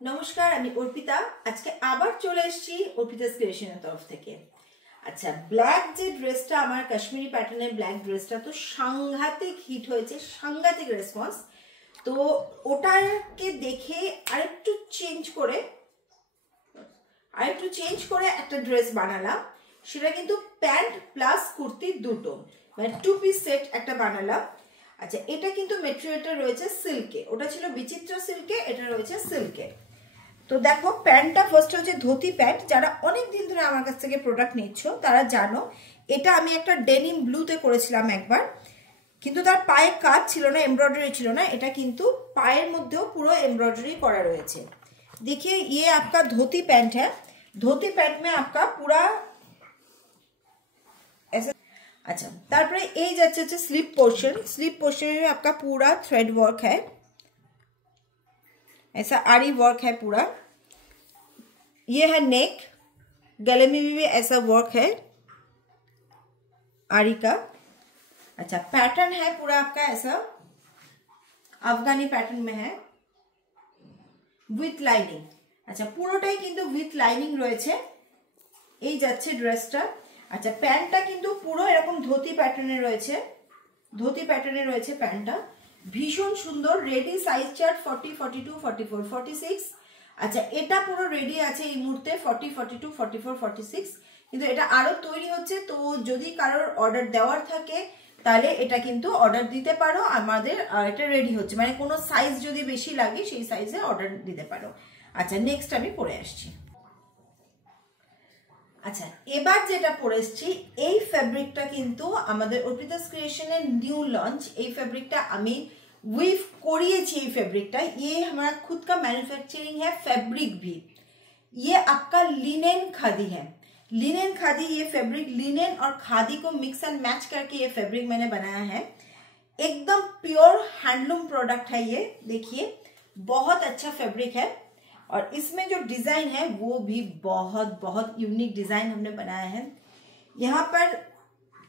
नमस्कार আমি অর্পিতা আজকে আবার চলে এসেছি অর্পিতাস ক্রিয়েশনের তরফ থেকে। আচ্ছা, ব্ল্যাক যে ড্রেসটা আমার কাশ্মীরি প্যাটার্নের ব্ল্যাক ড্রেসটা তো সাংঘাতিক হিট হয়েছে, সাংঘাতিক রেসপন্স। তো ওটাকে দেখে আরেকটু চেঞ্জ করে একটা ড্রেস বানালাম। সেটা কিন্তু প্যান্ট প্লাস কুর্তি দুটো, মানে টু পিস সেট একটা বানালাম। আচ্ছা, এটা কিন্তু মেটেরিয়ালটা রয়েছে সিল্কে, ওটা ছিল বিচিত্রা সিল্কে, এটা রয়েছে সিল্কে। তো দেখো প্যান্টটা ফার্স্ট হচ্ছে ধুতি প্যান্ট। যারা অনেক দিন ধরে আমার কাছ থেকে প্রোডাক্ট নিচ্ছ তারা জানো এটা আমি একটা ডেনিম ব্লুতে করেছিলাম একবার, কিন্তু তার পায়ে কাজ ছিল না, এমব্রয়ডারি ছিল না। এটা কিন্তু পায়ের মধ্যেও পুরো এমব্রয়ডারি করা রয়েছে। देखिए ये आपका धोती पैंट है, धोती पैंट में आपका पूरा ऐसे। अच्छा, तारपरे এই যাচ্ছে হচ্ছে স্লিপ पोर्शन, स्लीप पोर्शन में आपका पूरा थ्रेड वर्क है, ऐसा आरी वर्क है पूरा। ये है नेक, गले में भी ऐसा वर्क है आरी का। अच्छा, पैटर्न है पूरा आपका ऐसा अफगानी पैटर्न में है উইথ লাইনিং। আচ্ছা, পুরোটাই কিন্তু উইথ লাইনিং রয়েছে। এই যাচ্ছে ড্রেসটা। আচ্ছা, প্যান্টটা কিন্তু পুরো এরকম ধুতি প্যাটার্নে রয়েছে, ধুতি প্যাটার্নে রয়েছে প্যান্টটা, ভীষণ সুন্দর। Ready size chart 40, 42, 44, 46। আচ্ছা, এটা পুরো রেডি আছে এই মুহূর্তে 40, 42, 44, 46, কিন্তু এটা আরো তৈরি হচ্ছে। তো যদি কারোর অর্ডার দেওয়ার থাকে তাহলে এটা কিন্তু অর্ডার দিতে পারো, আমাদের এটা রেডি হচ্ছে, মানে কোনো সাইজ যদি বেশি লাগে সেই সাইজে অর্ডার দিতে পারো। আচ্ছা, নেক্সট আমি পরে আসছি। আচ্ছা, এবার যেটা পরে এসছি এই ফ্যাব্রিকটা কিন্তু আমাদের অর্পিতাস ক্রিয়েশনের নিউ লঞ্চ। এই ফ্যাব্রিকটা আমি উইভ করিয়েছি। এই फैब्रिकটা ये हमारा खुद का मैन्युफैक्चरिंग है, फैब्रिक भी। ये आपका लिनेन खादी है, लिनेन खादी। ये फैब्रिक लिनेन और खादी को मिक्स एंड मैच करके ये फैब्रिक मैंने बनाया है। एकदम प्योर हैंडलूम प्रोडक्ट है ये। देखिए बहुत अच्छा फैब्रिक है, और इसमें जो डिजाइन है वो भी बहुत बहुत यूनिक डिजाइन हमने बनाया है। यहाँ पर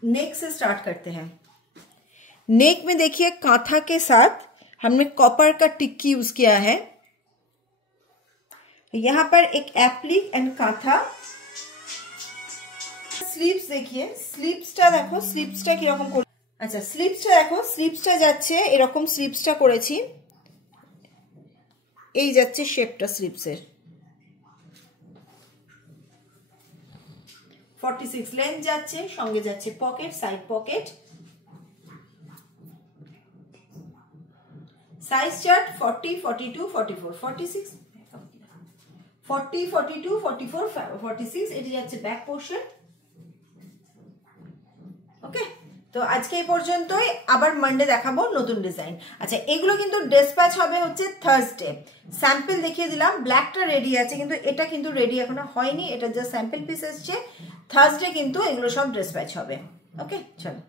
नेक से स्टार्ट करते हैं। नेक में देखिए कांथा के साथ हमने कॉपर का टिक्की यूज किया है। यहाँ पर एक एप्लिक एंड कांथा। স্লিপস देखिए, স্লিপসটা দেখো, স্লিপসটা কি রকম করে। আচ্ছা, স্লিপসটা দেখো, স্লিপসটা যাচ্ছে এরকম, স্লিপসটা করেছি এই যাচ্ছে শেপটা স্লিপসের। 46 লেন্থ যাচ্ছে, সঙ্গে যাচ্ছে pocket, side pocket. Size chart 40, 42, 44, 46, 40, 42, 44, 46। এটি যাচ্ছে ব্যাক পোর্শন। ওকে, তো আজকে এই পর্যন্তই, আবার মানডে দেখাবো নতুন ডিজাইন। আচ্ছা, এগুলো কিন্তু ডিসপ্যাচ হবে হচ্ছে থার্সডে। স্যাম্পল দেখিয়ে দিলাম, ব্ল্যাকটা রেডি আছে কিন্তু এটা কিন্তু রেডি এখনো হয়নি, এটা জাস্ট স্যাম্পল পিস এসছে। থার্সডে কিন্তু এগুলো সব ডিসপ্যাচ হবে। ওকে, চলো।